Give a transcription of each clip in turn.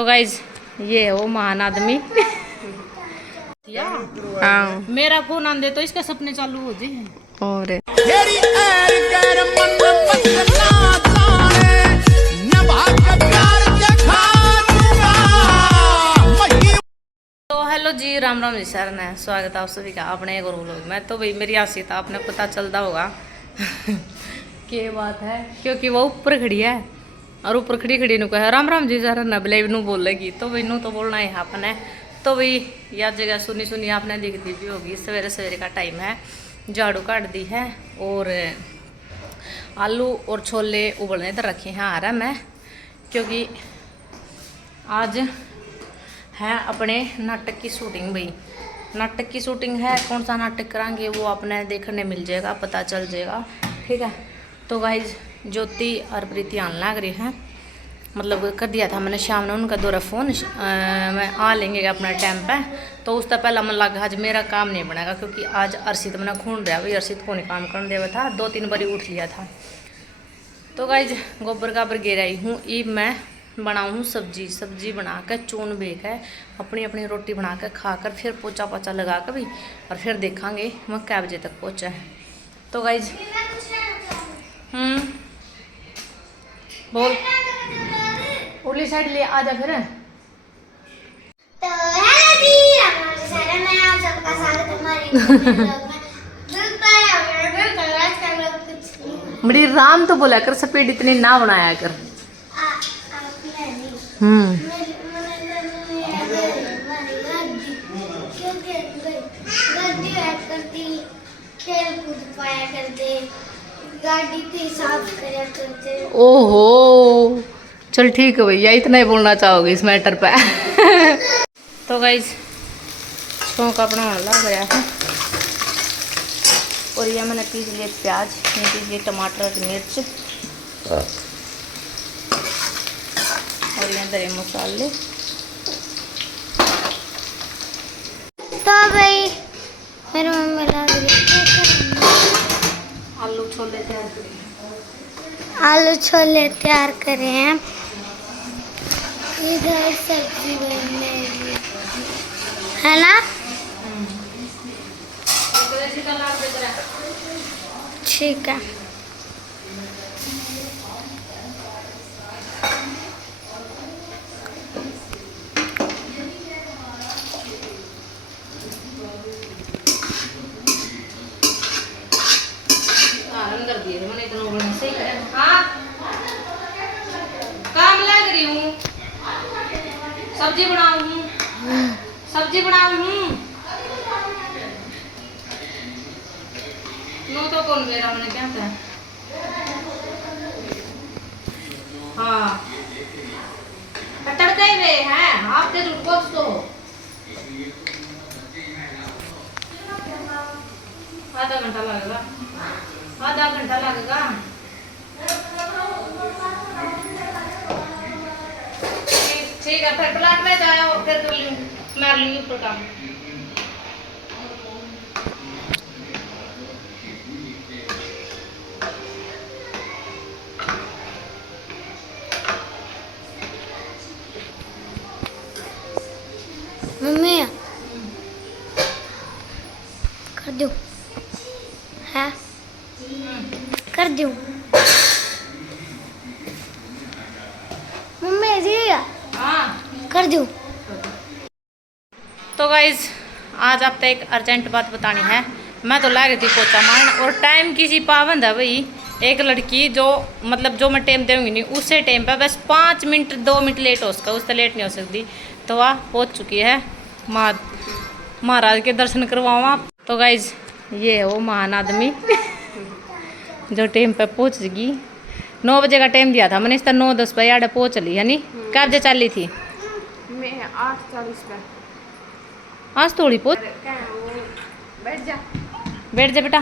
तो गाइज ये है वो महान आदमी। हाँ मेरा फोन आंदे तो इसके सपने चालू हो जाए। और तो हेलो जी, राम राम जी सर ने स्वागत है आप सभी का अपने एक और व्लॉग में। तो भाई मेरी आशिता आपने पता चलता होगा क्या बात है, क्योंकि वो ऊपर खड़ी है और ऊपर खड़ी खड़ी नु कहे राम राम जी सर ने बिले नू बोल लेगी। तो भाई नू तो बोलना है आपने। तो भाई यह जगह सुनी सुनी आपने दिखती भी होगी। सवेरे सवेरे का टाइम है, झाड़ू काट दी है और आलू और छोले उबलने इधर रखे हैं। आ रहा मैं क्योंकि आज है अपने नाटक की शूटिंग। भाई नाटक की शूटिंग है, कौन सा नाटक कराएंगे वो अपने देखने मिल जाएगा, पता चल जाएगा, ठीक है। तो गाइज ज्योति और प्रीति आने लग रही हैं, मतलब कर दिया था मैंने शाम ने उनका दौरा फ़ोन मैं आ लेंगे अपना टाइम पे। तो उससे पहला मन लगा आज मेरा काम नहीं बनेगा, क्योंकि आज अर्षित मैंने खून रहा भाई, अर्षित को नहीं काम करने देवा था, 2-3 बारी उठ लिया था। तो गाइज गोबर गाबर गिर आई हूँ, ईब मैं बनाऊँ सब्जी बना कर चून बेक है, अपनी अपनी रोटी बना कर खा कर फिर पोचा पोचा लगा कर भी, और फिर देखेंगे मैं कै बजे तक पहुँचा है। तो गाइज बोल उर्ली साइड ले आजा फिर। तो हेलो जी, हमारे सारे में आप सबका स्वागत है हमारे ब्लॉग में। आज का ब्लॉग कुछ नहीं। बड़ी राम तो बोला कर, स्पीड इतनी ना बनाया कर। खेल कूद पाया करते, गाड़ी थी साफ करा करते। ओहो चल ठीक है भैया, इतना ही बोलना चाहोगे इस मैटर पे। तो गाइज शौक अपना लग गया है और यह मैंने पीस लिए प्याज, ये पीस लिए टमाटर और मिर्च और यहाँ दरे मसाले। तो भाई मेरी मम्मी ला रही है आलू छोले तैयार करें, आलू छोले तैयार करे हैं। इधर सब्जी बनने है ना, ठीक है। अंदर दिए मैंने इतना बड़ा सही करे। हाँ काम लग रही हूँ, सब्जी बनाऊँ हूँ, सब्जी बनाऊँ हूँ। नो तो कौन मेरा मैंने क्या था। हाँ तड़के वे हैं आप ते झूठ बोल तो आधा घंटा लगेगा, आधा घंटा लगेगा। ठीक है फिर प्लाट में जाओ, फिर कर लूँ मार लूँगी ऊपर काम। मम्मी कर दूँ है, कर दूँ मम्मी जी, हाँ कर दूँ। तो गाइज आज आपको एक अर्जेंट बात बतानी है। मैं तो ला रही थी पोचा मारने और टाइम की सी पाबंद है भाई। एक लड़की जो मतलब जो मैं टाइम दूँगी नहीं उसे टाइम पे बस 5 मिनट 2 मिनट लेट हो सका, उससे लेट नहीं हो सकती। तो वह पहुँच चुकी है, महाराज के दर्शन करवाओ आप। तो गाइज ये है वो महान आदमी जो टाइम पे पहुँच गई। 9 बजे का टाइम दिया था मैंने, इस तरह 9-10 बजे आड़े पहुँच ली है नी। क्या बजे चल रही थी मैं 8:40 पे। आज थोड़ी पहुँच। बैठ जा बेटा।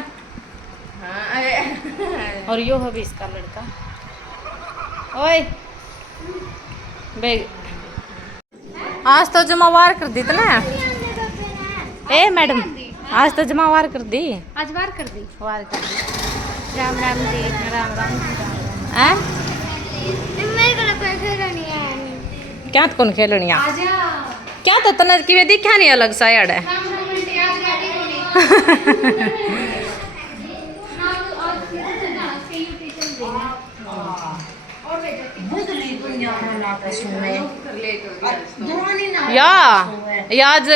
हाँ अरे और यो है भी इसका लड़का। ओए बे आज तो जमावार कर दी ना। ए मैडम आज तो जमावार कर दी, आज वार कर दी। वार कर दी। राम राम जी, राम राम जी, राम राम। हैं मेरे को पैसे नहीं आए। क्या कौन खेलनिया आजा क्या तो तना कि दिखा नहीं अलग सा यार है राम राम आंटी आज गाड़ी कोनी ना तो आज ना सीयूटी चल रही है और बुदली दुनिया में ना कसुए या आज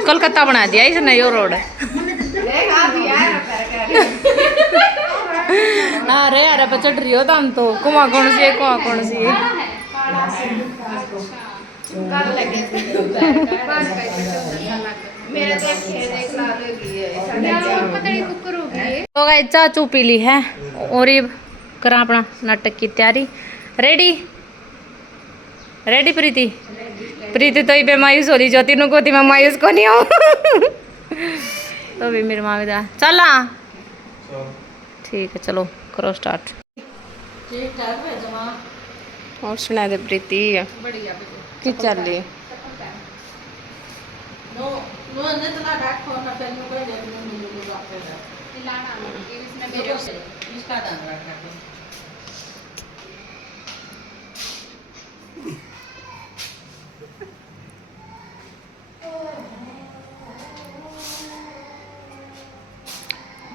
कोलकाता बना दिया इसने यो रोड अरे अरे पे चढ़ रही हो तुम तो कुआ कौन सी है मेरा देख ला लगी है पता नहीं कुकर हो गई तो गाइस चाचू पी ली है और ये करा अपना नाटक की तैयारी रेडी रेडी प्रीति प्रीति तो ये मायूस हो रही जो तीनों को मैं मायूस को नहीं हूँ तो भी मेरी माँ भी चला ठीक है चलो करो स्टार्ट और सुना दे प्रीति की चल रही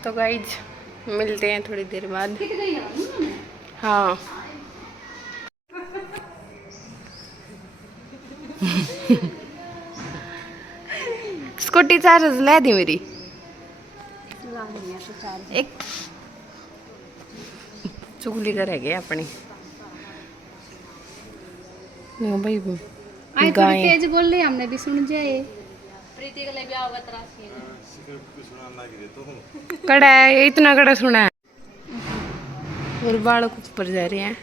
तो गाइज मिलते हैं थोड़ी देर बाद हाँ स्कूटी चार्ज ला दी मेरी एक चुगली कर गए अपनी भाई आई थोड़ी तेज बोल रही हमने भी सुन जाए प्रीति के लिए भी आओगे तरासी कड़ा है इतना कड़ा सुना है और बाल ऊपर जा रहे हैं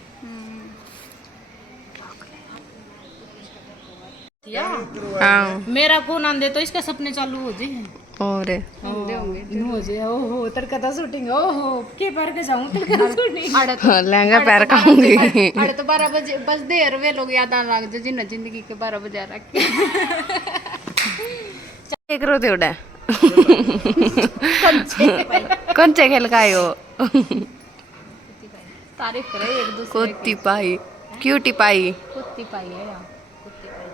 हाँ मेरा फोन आंदे तो इसके सपने चालू हो जाए और हो जाए ओहो तड़का शूटिंग ओहो के पैर के जाऊं तड़का शूटिंग लहंगा पैर खाऊंगी अरे तो 12 बजे बस देर वे लोग याद आने लग जाए जिन्हें जिंदगी के 12 बजे रख एक रो तेवढा कोणचे खेळ काय हो तारीफ करे एक दूसरे कोती पाई क्यूटी पाई कुत्ती पाई है यार कुत्ती पाई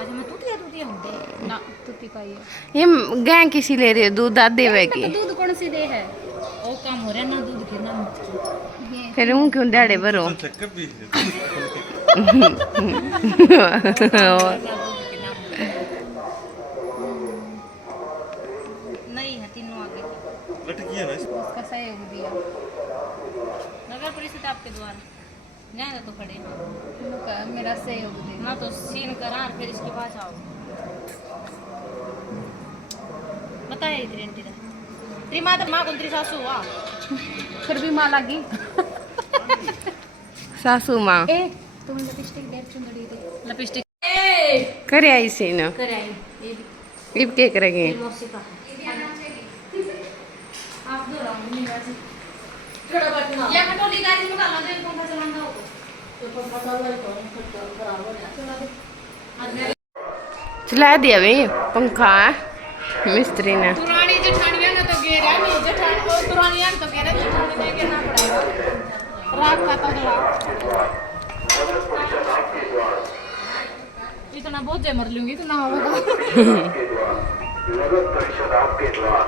आज मैं टूटिया होंगे ना कुत्ती पाई है ये गाय किसी ले रही है दूध दाद देवे की दूध कौन सी दे है ओ काम हो रहा ना दूध के ना फिर हूँ क्यों दाड़े भरो नहीं है तीनों आगे लटकी है ना उसका सहयोग दिया नगर परिषद आपके द्वारा जाएंगे तो खड़े उनका मेरा सहयोग दिया ना तो सीन करा और फिर इसके पास आओ बताए इतनी आंटी तेरी माँ तो माँ कौन तेरी सासू हुआ फिर भी माँ लगी सासू माँ ए तुम लिपस्टिक देर चुंदड़ी दे लिपस्टिक करे आई सी न करे आई ये भी इब के करेंगे मौसी का आप दो रहो नहीं वैसे थोड़ा बैठना ये कटोली गाड़ी में डालना दे पंखा चलाना हो तो पंखा चला तो बराबर है चला दे चला दिया भाई पंखा मिस्त्री ने पुरानी जेठानियां ने तो गेरा नहीं जेठान को पुरानियां तो गेरा जेठानी ने गिरना पड़ेगा रात का तगड़ा इतना बहुत जे मर लूंगी तो ना होगा नगर परिषद आपके द्वारा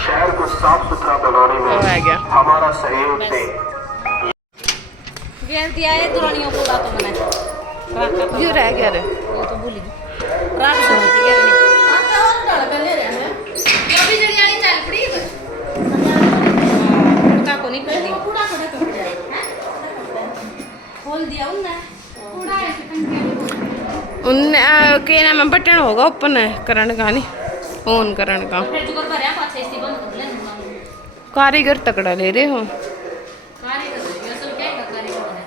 शहर को साफ सुथरा बनाने हो में गया हमारा सहयोग दें। गेरती आए पुरानियों को तो मैंने रात का क्यों रह गया रे वो तो भूल गई रात को होती गेरनी आता और डाल पहले रहे हैं ये अभी जड़ियाली चल पड़ी है का को नहीं करती पूरा थोड़ा कर दिया खोल दिया उन्हें कूड़ा है टंकी उन के नाम बटन होगा ओपन करण का नहीं ऑन करण का फिर जो कर भरया पाछे इसी बंद कर ले कारीगर तकड़ा ले रहे हो कारीगर ये सब क्या है कारीगर है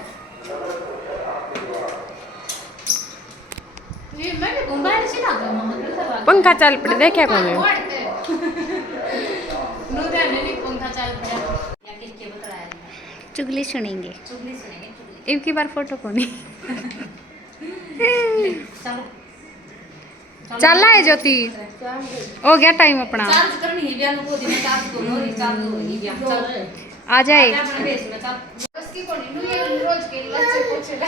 ये मैंने घुमा ऐसे ना गया मम्मा पंखा चल पड़े देखा कौन नो ध्यान नहीं पंखा चल पड़ा या किसके बताया चुगली सुनेंगे चुगली सुनेंगे चुगली एक की बार फोटो को नहीं चलो चल है ज्योति हो गया टाइम अपना चार्ज करनी है बियान को दिन चार्ज को नो रिचार्ज हो ही बियान चल आ जाए अपने बेस में चल उसकी कोनी नु ये रोज के लच्छे पूछ ले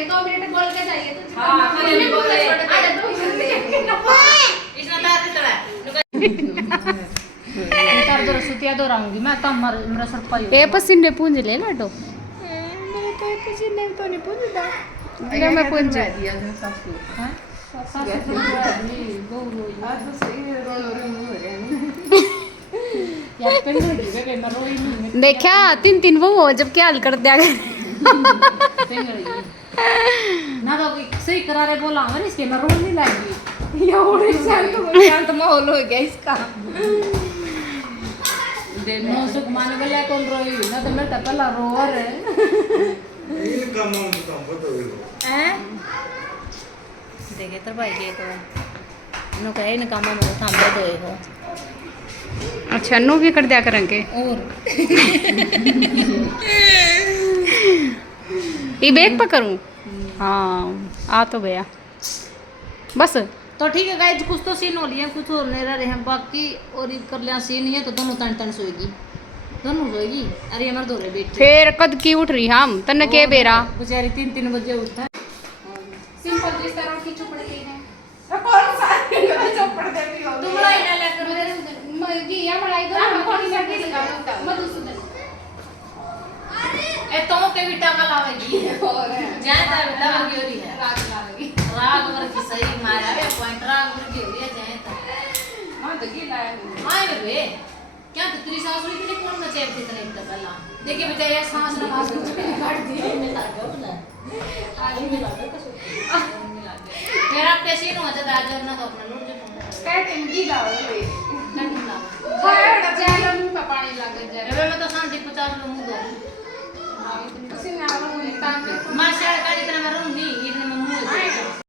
फिर 2 मिनट बोल के जाइए तो हाँ, छोड़ फिर बोल रहे। अरे 2 मिनट इसमें तार से चढ़ा तार दो सुतिया दो रहूंगी मैं तो मेरा सर पाई ए पसीने पूंज ले लाडो मेरे तो पसीने तो नहीं पूछता ले मैं पूंज दिया था सासू हैं आज तो सही है रो मुंह हो रहे हैं यार पेन लगी वे मैं रोई नहीं देखा 3 वो हो जब क्या हल कर दिया पेन लगी ना तो कोई सही करारे बोला हमारे इसके मैं रोई नहीं लगी ये उड़े शांत माहौल हो गया इसका नो सुख मान गले कौन रोई ना तो मैं तो पहला रोवर है इन कामों में काम बतो हैं देखे तो भाई के तो नो कहे इन कामों में काम दे हो अच्छा नो भी कर दिया करेंगे और ये बैग पर करूं हाँ आ तो गया बस तो ठीक है गाइस कुछ तो सीन हो लिए कुछ और नहीं रहे हैं बाकी और कर लिया सीन है तो दोनों तन तन सोएगी दोनों सोएगी अरे हमारे दो रे बेटे फिर कद की उठ रही हम तन्ने के बेरा बेचारी 3-3 बजे उठता है सिंपल जिस तरह की चुपड़ गई है कौन सा चौपड़ देती हो तुम लड़ाई ना लेकर मगी या मलाई दो हम कौन सा की मधुसूदन ए तो के बेटा का लावेगी और जाए ता बेटा की हो रही है रात लागी राग वर की सही मारा है पॉइंट राग वर की हो रही है जाए ता हां तो की लाया माय बे क्या तो तेरी सास हुई कि कौन न चेप इतने तक पहला देखिए बेचारे सांस ना मास कुछ नहीं काट दिए मैं लगा बोला आज में लगा तो मेरा कैसे न हो जाता आज ना तो अपना लूट जो काय टेंगी लाओ रे ठंड ना खाया ज्यादा मुंह का पानी लग जाए अबे मैं तो शांति 50 लोग मुंह दो